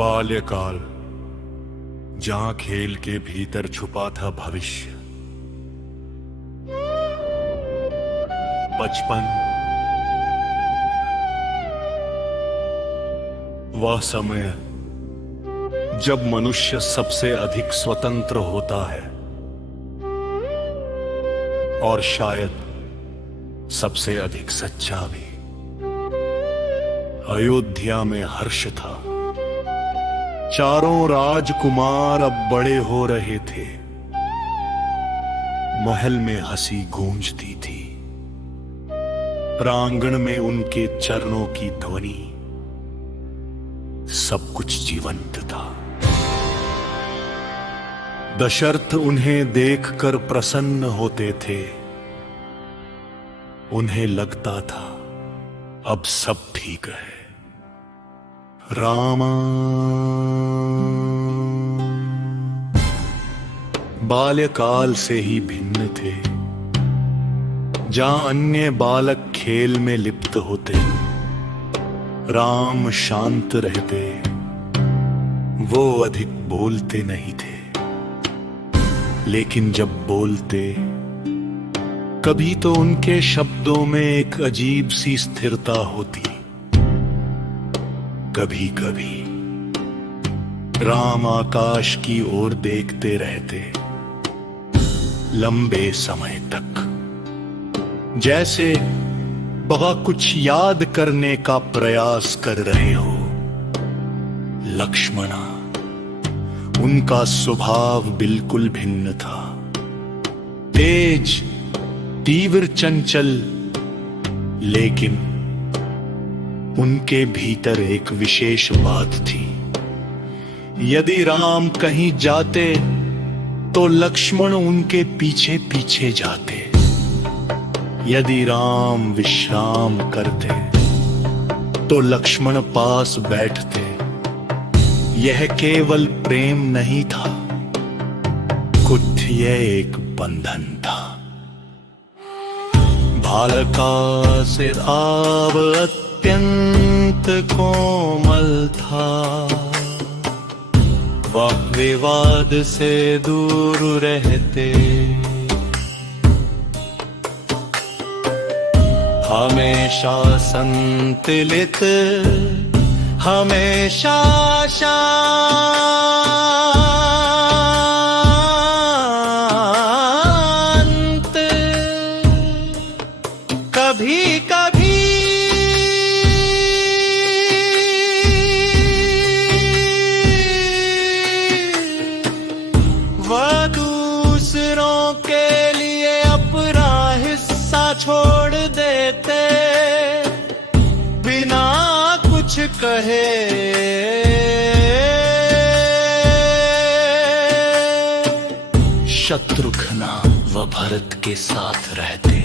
बाल्यकाल, जहां खेल के भीतर छुपा था भविष्य। बचपन वह समय जब मनुष्य सबसे अधिक स्वतंत्र होता है और शायद सबसे अधिक सच्चा भी। अयोध्या में हर्ष था। चारों राजकुमार अब बड़े हो रहे थे। महल में हंसी गूंजती थी। प्रांगण में उनके चरणों की ध्वनि। सब कुछ जीवंत था। दशरथ उन्हें देखकर प्रसन्न होते थे। उन्हें लगता था अब सब ठीक है। रामा बाल्यकाल से ही भिन्न थे। जहां अन्य बालक खेल में लिप्त होते, राम शांत रहते। वो अधिक बोलते नहीं थे, लेकिन जब बोलते, कभी तो उनके शब्दों में एक अजीब सी स्थिरता होती। कभी कभी राम आकाश की ओर देखते रहते, लंबे समय तक, जैसे वह कुछ याद करने का प्रयास कर रहे हो। लक्ष्मणा, उनका स्वभाव बिल्कुल भिन्न था। तेज, तीव्र, चंचल, लेकिन उनके भीतर एक विशेष बात थी। यदि राम कहीं जाते तो लक्ष्मण उनके पीछे पीछे जाते। यदि राम विश्राम करते तो लक्ष्मण पास बैठते। यह केवल प्रेम नहीं था, कुछ यह एक बंधन था। बालका से भाव अत्यंत कोमल था। वह विवाद से दूर रहते। हमेशा संतुलित, हमेशा कभी कभी वह दूसरों के लिए अपना हिस्सा छोड़ देते, बिना कुछ कहे। शत्रुघ्न व भरत के साथ रहते,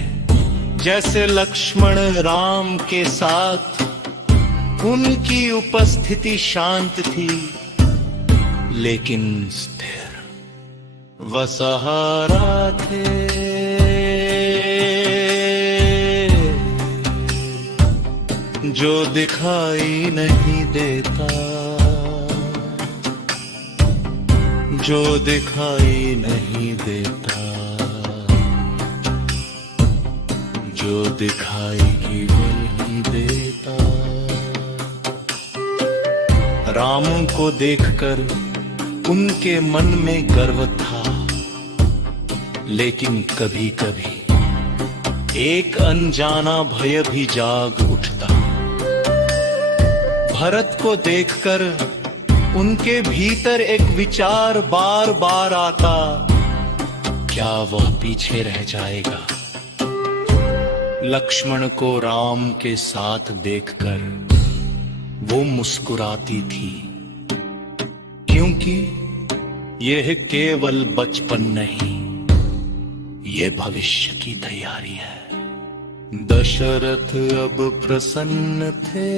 जैसे लक्ष्मण राम के साथ। उनकी उपस्थिति शांत थी, लेकिन स्थिर। वह सहारा थे, जो दिखाई नहीं देता, जो दिखाई नहीं देता, जो दिखाई ही नहीं देता। राम को देखकर उनके मन में गर्व था, लेकिन कभी कभी एक अनजाना भय भी जाग उठता। भरत को देखकर उनके भीतर एक विचार बार बार आता, क्या वह पीछे रह जाएगा? लक्ष्मण को राम के साथ देखकर वो मुस्कुराती थी, क्योंकि यह केवल बचपन नहीं, ये भविष्य की तैयारी है। दशरथ अब प्रसन्न थे।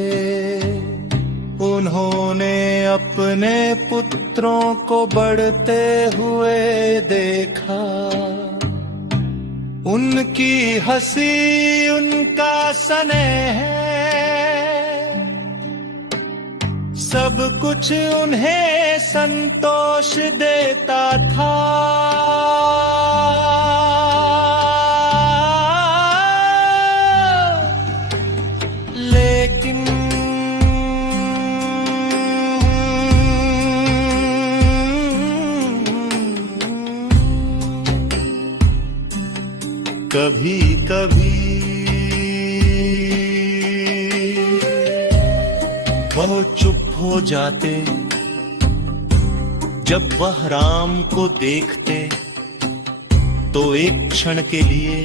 उन्होंने अपने पुत्रों को बढ़ते हुए देखा। उनकी हंसी, उनका स्नेह सब कुछ उन्हें संतोष देता था, लेकिन कभी कभी वो चुप हो जाते जब वह राम को देखते, तो एक क्षण के लिए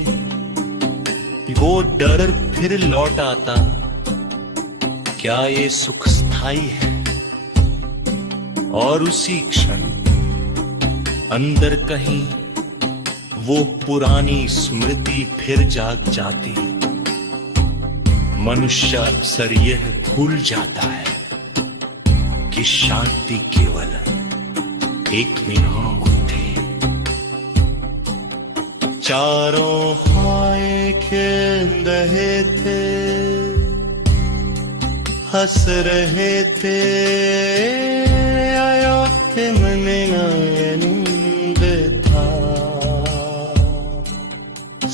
वो डर फिर लौट आता। क्या ये सुख स्थायी है? और उसी क्षण अंदर कहीं वो पुरानी स्मृति फिर जाग जाती। मनुष्य अक्सर यह भूल जाता है कि शांति केवल एक विराम होते। चारों हाय खेल रहे थे, हंस रहे थे, अयोध्या में आनंद था।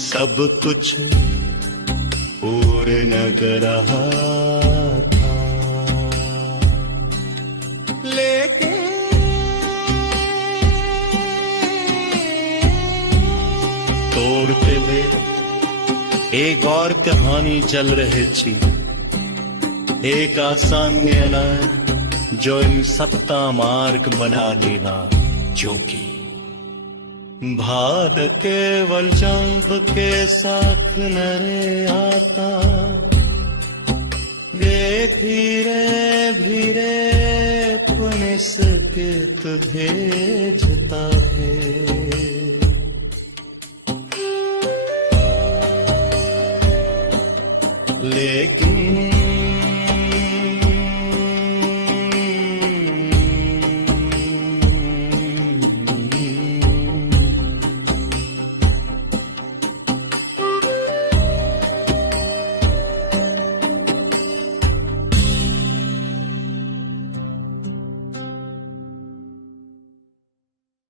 सब कुछ पूर्ण लग रहा था, लेकिन तोड़ते हुए एक और कहानी चल रही थी। एक आसान न्याय जो इन सत्ता मार्ग बना देना, जो कि भाद केवल जंप के साथ नरे आता, धीरे धीरे पुनिस्कृत भेजता है। लेकिन